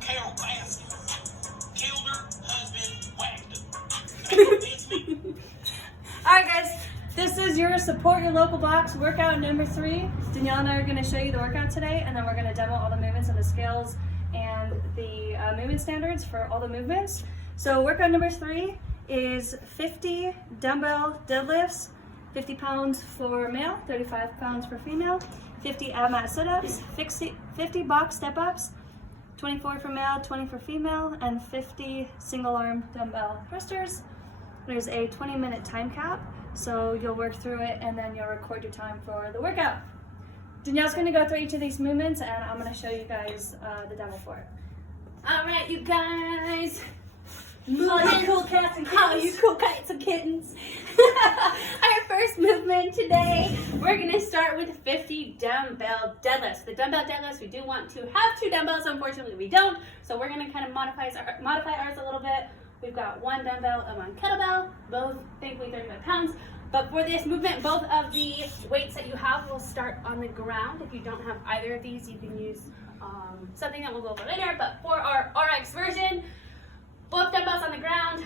Carol Baskin killed her husband, whacked him. Alright guys, this is your support your local box workout number 3. Danielle and I are going to show you the workout today, and then we're going to demo all the movements and the scales and the movement standards for all the movements. So workout number 3 is 50 dumbbell deadlifts, 50 pounds for male, 35 pounds for female, 50 AbMat sit-ups, 50 box step-ups, 24 for male, 20 for female, and 50 single arm dumbbell thrusters. There's a 20-minute time cap, so you'll work through it and then you'll record your time for the workout. Danielle's going to go through each of these movements and I'm going to show you guys the demo for it. Alright, you guys. All you cool cats and kittens. All you cool cats and kittens. Our first movement today, we're going to start with 50 dumbbell deadlifts. The dumbbell deadlifts, we do want to have 2 dumbbells. Unfortunately, we don't. So we're going to kind of modify ours a little bit. We've got 1 dumbbell and 1 kettlebell, both thankfully 35 pounds. But for this movement, both of the weights that you have will start on the ground. If you don't have either of these, you can use something that we'll go over later. But for our RX version, both dumbbells on the ground.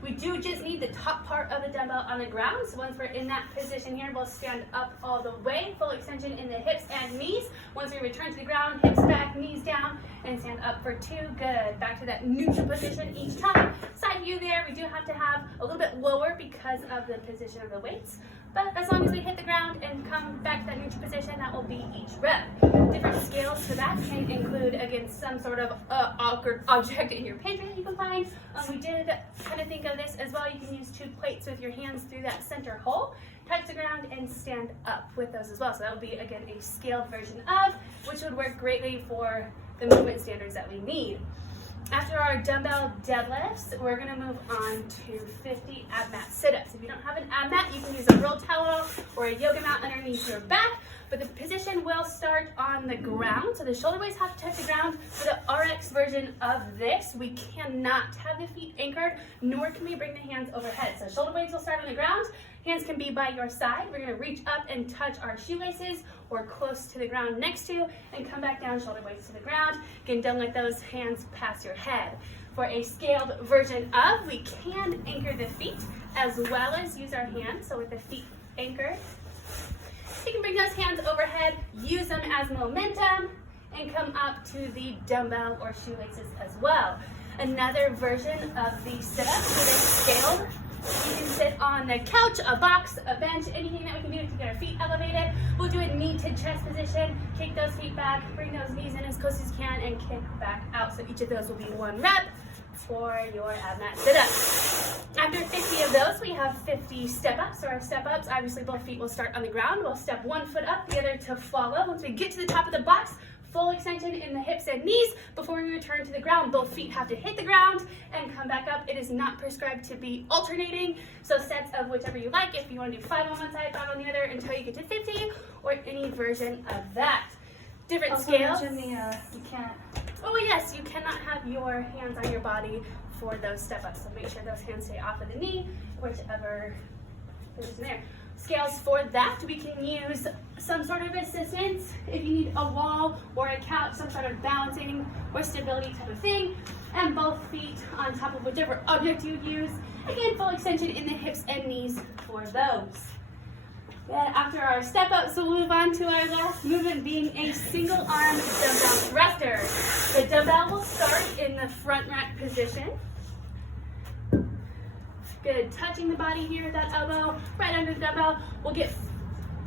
We do just need the top part of the dumbbell on the ground. So once we're in that position here, we'll stand up all the way, full extension in the hips and knees. Once we return to the ground, hips back, knees down, and stand up for 2. Good. Back to that neutral position each time. Side view there, we do have to have a little bit lower because of the position of the weights. But as long as we hit the ground and come back to that neutral position, that will be each rep. Different scales for that can include, again, some sort of awkward object in your pantry that you can find. We did kind of think of this as well. You can use 2 plates with your hands through that center hole, touch the ground, and stand up with those as well. So that would be, again, a scaled version of, which would work greatly for the movement standards that we need. After our dumbbell deadlifts, we're going to move on to 50 AbMat sit-ups. If you don't have an AbMat, you can use a roll towel or a yoga mat underneath your back, but the position will start on the ground, so the shoulder blades have to touch the ground. For the RX version of this, we cannot have the feet anchored, nor can we bring the hands overhead. So shoulder blades will start on the ground, hands can be by your side. We're going to reach up and touch our shoelaces or close to the ground next to, and come back down, shoulder blades to the ground. Again, don't let those hands pass your head. For a scaled version of, we can anchor the feet as well as use our hands. So with the feet anchored, you can bring those hands overhead, use them as momentum, and come up to the dumbbell or shoelaces as well. Another version of the sit-up with a scaled. You can sit on the couch, a box, a bench, anything that we can do to get our feet elevated. We'll do a knee to chest position, kick those feet back, bring those knees in as close as you can, and kick back out. So each of those will be 1 rep for your AbMat sit-up. After 50 of those, we have 50 step-ups. So our step-ups, obviously both feet will start on the ground. We'll step 1 foot up, the other to follow. Once we get to the top of the box, full extension in the hips and knees. Before we return to the ground, both feet have to hit the ground and come back up. It is not prescribed to be alternating, so sets of whichever you like. If you want to do 5 on one side, 5 on the other until you get to 50, or any version of that. Different scales. You can't. Oh yes, you cannot have your hands on your body for those step-ups, so make sure those hands stay off of the knee, whichever position there. Scales for that, we can use some sort of assistance if you need a wall or a couch, some sort of balancing or stability type of thing, and both feet on top of whichever object you use. Again, full extension in the hips and knees for those. Then after our step ups, we'll move on to our last movement, being a single arm dumbbell thruster. The dumbbell will start in the front rack position. Good, touching the body here with that elbow, right under the dumbbell. We'll get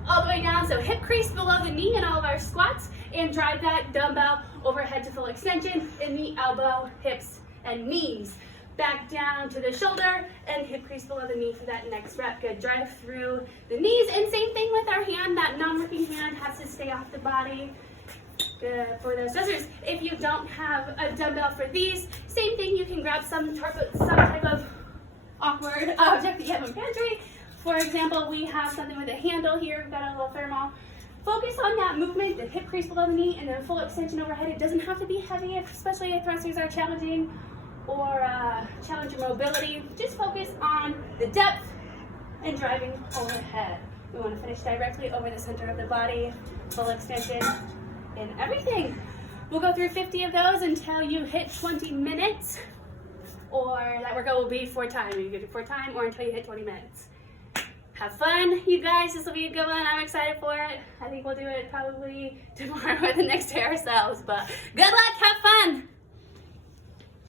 all the way down, so hip crease below the knee in all of our squats, and drive that dumbbell overhead to full extension in the elbow, hips, and knees. Back down to the shoulder and hip crease below the knee for that next rep. Good, drive through the knees, and same thing with our hand. That non-working hand has to stay off the body. Good for those thrusters. If you don't have a dumbbell for these, same thing, you can grab some type of awkward object that you have in pantry. For example, we have something with a handle here. We've got a little thermal. Focus on that movement, the hip crease below the knee, and then full extension overhead. It doesn't have to be heavy, especially if thrusters are challenging or challenge your mobility. Just focus on the depth and driving overhead. We want to finish directly over the center of the body, full extension, in everything. We'll go through 50 of those until you hit 20 minutes, or that workout will be for time. You can do for time or until you hit 20 minutes. Have fun, you guys. This will be a good one. I'm excited for it. I think we'll do it probably tomorrow or the next day ourselves, but good luck, have fun.